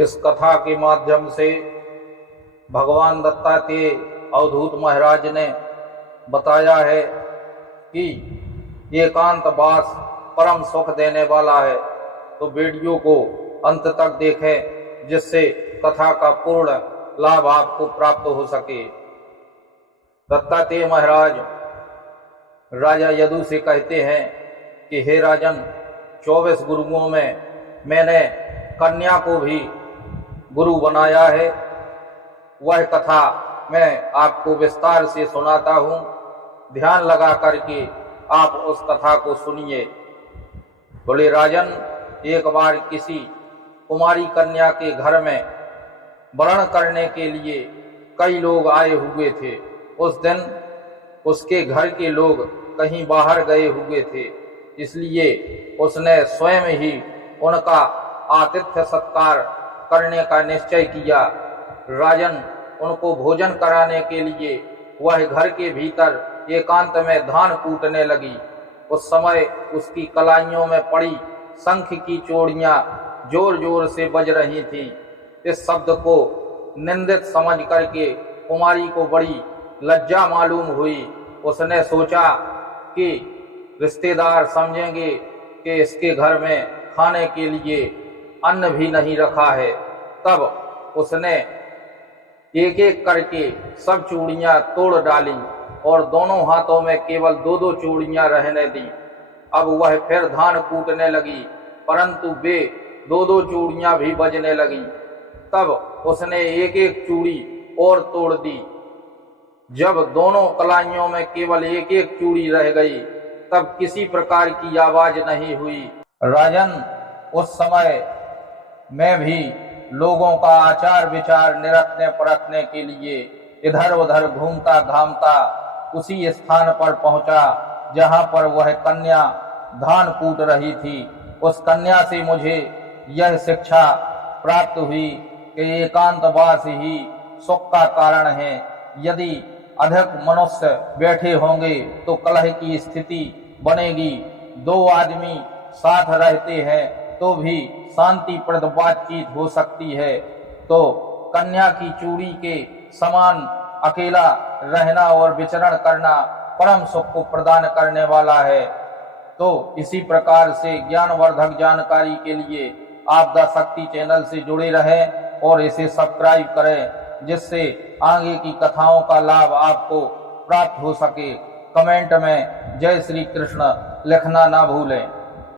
इस कथा के माध्यम से भगवान दत्तात्रेय अवधूत महाराज ने बताया है कि एकांतवास परम सुख देने वाला है। तो वीडियो को अंत तक देखें जिससे कथा का पूर्ण लाभ आपको प्राप्त हो सके। दत्तात्रेय महाराज राजा यदु से कहते हैं कि हे राजन, 24 गुरुओं में मैंने कन्या को भी गुरु बनाया है। वह कथा मैं आपको विस्तार से सुनाता हूँ। ध्यान लगा करके आप उस कथा को सुनिए। बोले राजन, एक बार किसी कुमारी कन्या के घर में वरण करने के लिए कई लोग आए हुए थे। उस दिन उसके घर के लोग कहीं बाहर गए हुए थे, इसलिए उसने स्वयं ही उनका आतिथ्य सत्कार करने का निश्चय किया। राजन, उनको भोजन कराने के लिए वह घर के भीतर एकांत में धान कूटने लगी। उस समय उसकी कलाइयों में पड़ी शंख की चूड़ियां जोर जोर से बज रही थीं। इस शब्द को निंदित समझ करके कुमारी को बड़ी लज्जा मालूम हुई। उसने सोचा कि रिश्तेदार समझेंगे कि इसके घर में खाने के लिए अन्न भी नहीं रखा है। तब उसने एक एक करके सब चूड़ियां तोड़ डाली और दोनों हाथों में केवल 2-2 चूड़ियां रहने दी। अब वह फिर धान कूटने लगी, परंतु वे 2-2 चूड़ियां भी बजने लगी। तब उसने एक एक चूड़ी और तोड़ दी। जब दोनों कलाइयों में केवल एक एक चूड़ी रह गई, तब किसी प्रकार की आवाज नहीं हुई। राजन, उस समय मैं भी लोगों का आचार विचार निरखने परखने के लिए इधर उधर घूमता घामता उसी स्थान पर पहुंचा जहां पर वह कन्या धान कूट रही थी। उस कन्या से मुझे यह शिक्षा प्राप्त हुई कि एकांतवास ही सुख का कारण है। यदि अधिक मनुष्य बैठे होंगे तो कलह की स्थिति बनेगी। 2 आदमी साथ रहते हैं तो भी शांतिप्रद बातचीत हो सकती है। तो कन्या की चूड़ी के समान अकेला रहना और विचरण करना परम सुख को प्रदान करने वाला है। तो इसी प्रकार से ज्ञानवर्धक जानकारी के लिए आपदा शक्ति चैनल से जुड़े रहें और इसे सब्सक्राइब करें, जिससे आगे की कथाओं का लाभ आपको प्राप्त हो सके। कमेंट में जय श्री कृष्ण लिखना ना भूलें।